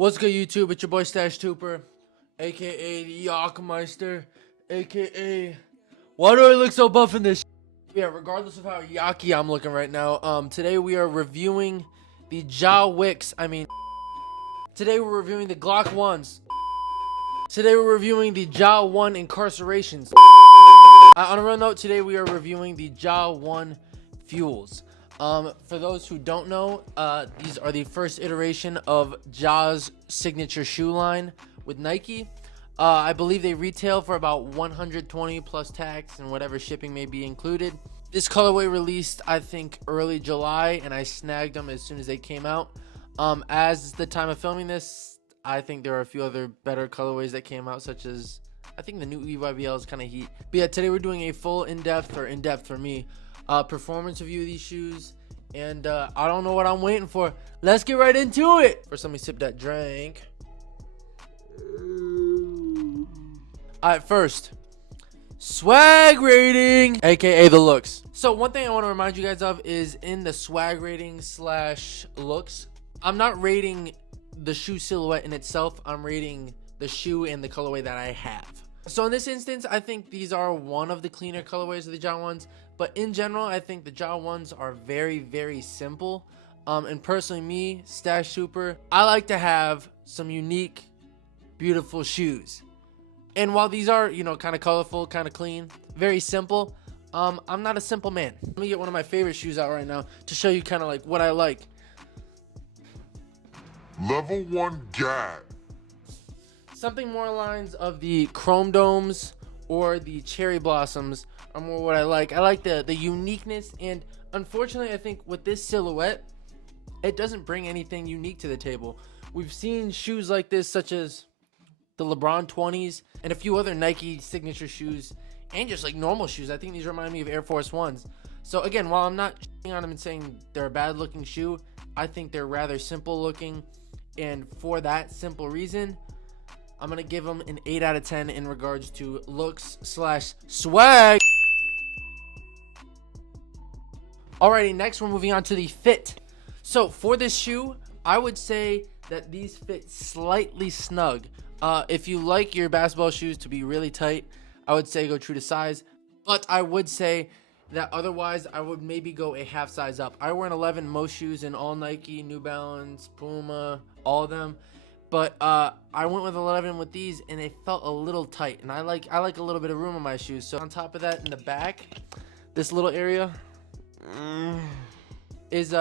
What's good, YouTube? It's your boy Stash Trooper, aka the Yakmeister, aka why do I look so buff in this? Yeah, regardless of how yaki I'm looking right now. Today we are reviewing the today we're reviewing the Glock ones. Today we're reviewing the Ja 1 incarcerations. On a real note, today we are reviewing the Ja 1 fuels. For those who don't know, these are the first iteration of Ja's signature shoe line with Nike. I believe they retail for about 120 plus tax and whatever shipping may be included. This colorway released, I think, early July, and I snagged them as soon as they came out. As the time of filming this, I think there are a few other better colorways that came out, such as I think the new EYBL is kind of heat. But yeah, today we're doing a full in-depth for me, performance review of these shoes. And I don't know what I'm waiting for. Let's get right into it. First, let me sip that drink. Alright, first, swag rating, aka the looks. So one thing I want to remind you guys of is in the swag rating slash looks, I'm not rating the shoe silhouette in itself. I'm rating the shoe and the colorway that I have. So in this instance, I think these are one of the cleaner colorways of the Ja 1s. But in general, I think the Ja 1s are very, very simple. And personally, me, Stash Trooper, I like to have some unique, beautiful shoes. And while these are, kind of colorful, kind of clean, very simple, I'm not a simple man. Let me get one of my favorite shoes out right now to show you kind of like what I like. Level 1 gag. Something more lines of the chrome domes or the cherry blossoms are more what I like. I like the uniqueness, and unfortunately I think with this silhouette, it doesn't bring anything unique to the table. We've seen shoes like this, such as the LeBron 20s and a few other Nike signature shoes, and just like normal shoes. I think these remind me of Air Force Ones. So again, while I'm not shitting on them and saying they're a bad looking shoe, I think they're rather simple looking, and for that simple reason, I'm gonna give them an 8 out of 10 in regards to looks slash swag. Alrighty, next we're moving on to the fit. So for this shoe, I would say that these fit slightly snug. If you like your basketball shoes to be really tight, I would say go true to size. But I would say that otherwise, I would maybe go a half size up. I wear an 11 most shoes in all Nike, New Balance, Puma, all of them. But I went with 11 with these, and they felt a little tight. And I like a little bit of room on my shoes. So on top of that, in the back, this little area is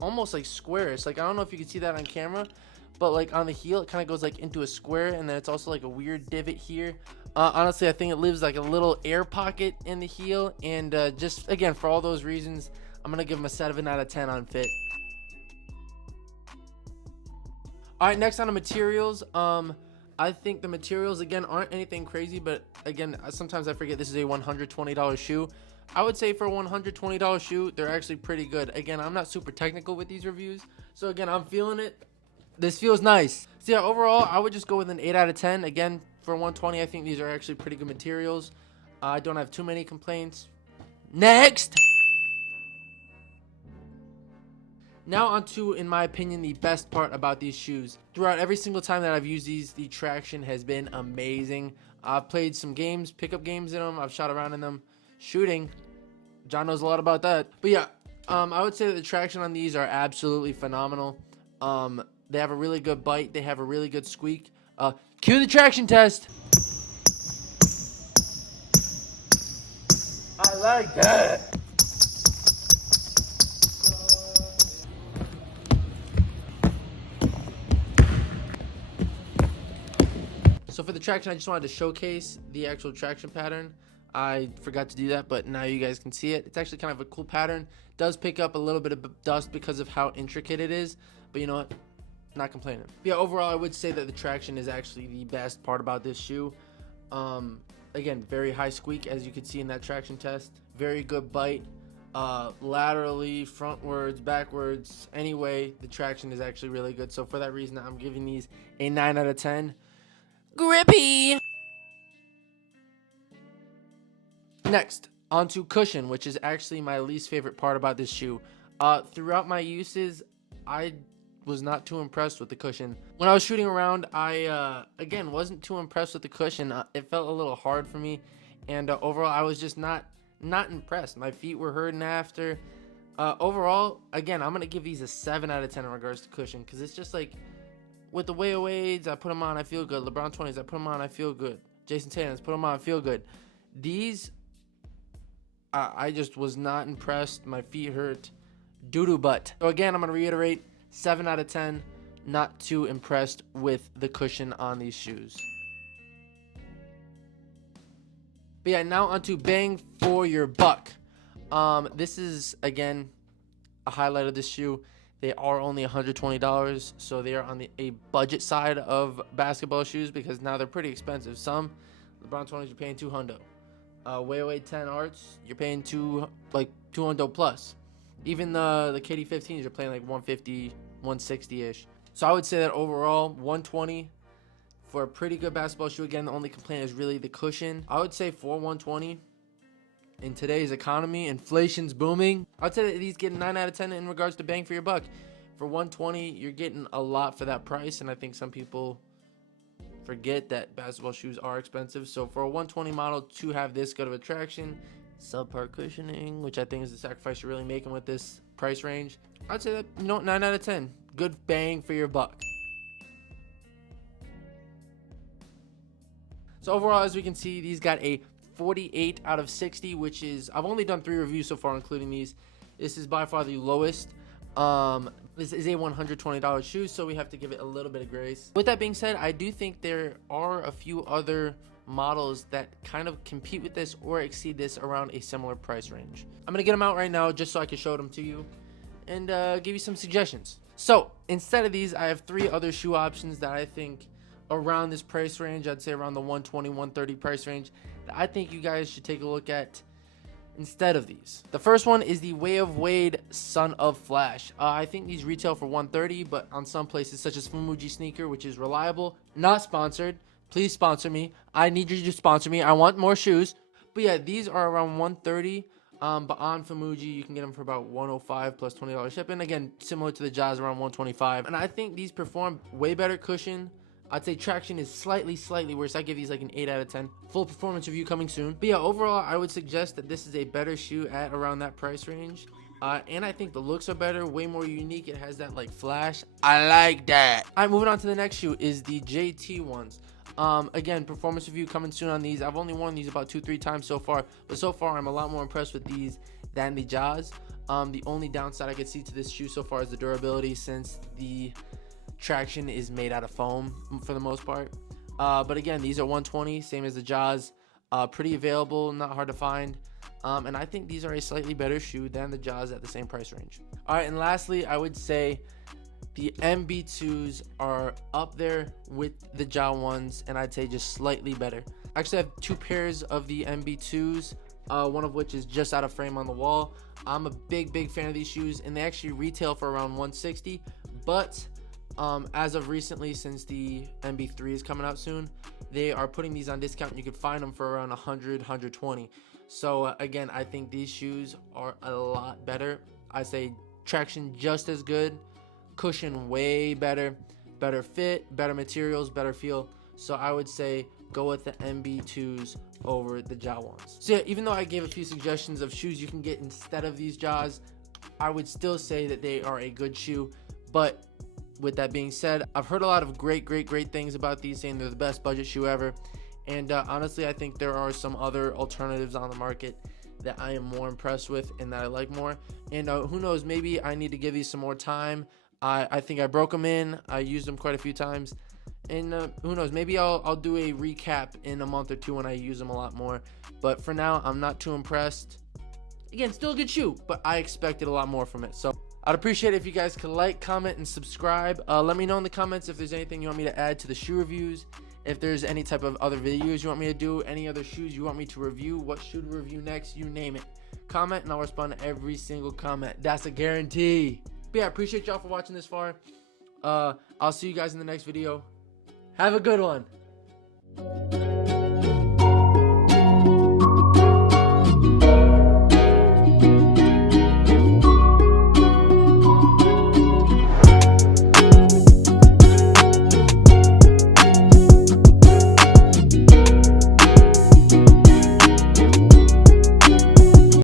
almost like squarish. Like, I don't know if you can see that on camera, but like on the heel, it kind of goes like into a square, and then it's also like a weird divot here. Honestly, I think it leaves like a little air pocket in the heel, and just again, for all those reasons, I'm gonna give them a 7 out of 10 on fit. All right, next on the materials. I think the materials again aren't anything crazy, but again, sometimes I forget this is a $120 shoe. I would say for a $120 shoe, they're actually pretty good. Again, I'm not super technical with these reviews, so again, I'm feeling it. This feels nice. So yeah, overall, I would just go with an 8 out of 10. Again, for 120, I think these are actually pretty good materials. I don't have too many complaints. Next! Now onto, in my opinion, the best part about these shoes. Throughout every single time that I've used these, the traction has been amazing. I've played some games, pickup games in them. I've shot around in them. Shooting, John knows a lot about that. But yeah, I would say that the traction on these are absolutely phenomenal. They have a really good bite. They have a really good squeak. Cue the traction test. I like that. So for the traction, I just wanted to showcase the actual traction pattern. I forgot to do that, but now you guys can see it. It's actually kind of a cool pattern. It does pick up a little bit of dust because of how intricate it is, but you know what? Not complaining. But yeah, overall, I would say that the traction is actually the best part about this shoe. Again, very high squeak, as you can see in that traction test. Very good bite. Laterally, frontwards, backwards. Anyway, the traction is actually really good. So for that reason, I'm giving these a 9 out of 10. Grippy! Next, onto cushion, which is actually my least favorite part about this shoe. Throughout my uses, I was not too impressed with the cushion. When I was shooting around, I again wasn't too impressed with the cushion. It felt a little hard for me, and overall I was just not impressed. My feet were hurting after. Overall, again, I'm gonna give these a 7 out of 10 in regards to cushion, because it's just like with the way Wade's, I put them on, I feel good. LeBron 20s, I put them on, I feel good. Jason Tatum's, put them on, I feel good. These, I just was not impressed. My feet hurt. Doo-doo butt. So again, I'm gonna reiterate, 7 out of 10. Not too impressed with the cushion on these shoes. But yeah, now onto bang for your buck. This is again a highlight of this shoe. They are only $120, so they are on a budget side of basketball shoes, because now they're pretty expensive. Some LeBron 20s you're paying $200. Way 10 Arts you're paying $200 plus. Even the KD 15s you're paying like 150, 160 ish. So I would say that overall 120 for a pretty good basketball shoe. Again, the only complaint is really the cushion. I would say for 120 in today's economy, inflation's booming, I'd say that these get 9 out of 10 in regards to bang for your buck. For 120, you're getting a lot for that price, and I think some people forget that basketball shoes are expensive. So for a 120 model to have this good of a traction, subpar cushioning, which I think is the sacrifice you're really making with this price range, I'd say that, 9 out of 10. Good bang for your buck. So overall, as we can see, these got a 48 out of 60, which is, I've only done 3 reviews so far, including these. This is by far the lowest. This is a $120 shoe, so we have to give it a little bit of grace. With that being said, I do think there are a few other models that kind of compete with this or exceed this around a similar price range. I'm gonna get them out right now just so I can show them to you and give you some suggestions. So instead of these, I have 3 other shoe options that I think around this price range, I'd say around the 120, 130 price range, that I think you guys should take a look at instead of these. The first one is the Way of Wade Son of Flash. I think these retail for 130, but on some places such as Fumuji Sneaker, which is reliable, not sponsored, please sponsor me. I need you to sponsor me. I want more shoes. But yeah, these are around 130. But on Fumuji, you can get them for about 105 plus $20 shipping. Again, similar to the Jazz, around 125. And I think these perform way better cushion. I'd say traction is slightly worse. I give these like an 8 out of 10. Full performance review coming soon. But yeah, overall, I would suggest that this is a better shoe at around that price range. And I think the looks are better, way more unique. It has that like flash. I like that. All right, moving on to the next shoe is the JT ones. Again, performance review coming soon on these. I've only worn these about 2-3 times so far, but so far I'm a lot more impressed with these than the Jazz. The only downside I could see to this shoe so far is the durability, since the traction is made out of foam for the most part. But again, these are 120, same as the Jazz. Pretty available, not hard to find. And I think these are a slightly better shoe than the Jazz at the same price range. All right, and lastly, I would say the MB2s are up there with the Ja ones, and I'd say just slightly better. Actually, I have 2 pairs of the MB2s, one of which is just out of frame on the wall. I'm a big fan of these shoes, and they actually retail for around 160, but as of recently, since the MB3 is coming out soon, they are putting these on discount, and you can find them for around 100, 120. So again, I think these shoes are a lot better. I say traction just as good, cushion way better, better fit, better materials, better feel. So I would say go with the MB2s over the Ja ones. So yeah, even though I gave a few suggestions of shoes you can get instead of these Jaws, I would still say that they are a good shoe. But with that being said, I've heard a lot of great things about these, saying they're the best budget shoe ever. And honestly, I think there are some other alternatives on the market that I am more impressed with and that I like more. And who knows, maybe I need to give these some more time. I think I broke them in. I used them quite a few times. And who knows, maybe I'll do a recap in a month or 2 when I use them a lot more. But for now, I'm not too impressed. Again, still a good shoe, but I expected a lot more from it. So I'd appreciate it if you guys could like, comment, and subscribe. Let me know in the comments if there's anything you want me to add to the shoe reviews. If there's any type of other videos you want me to do, any other shoes you want me to review, what shoe to review next, you name it. Comment and I'll respond to every single comment. That's a guarantee. But yeah, I appreciate y'all for watching this far. I'll see you guys in the next video. Have a good one.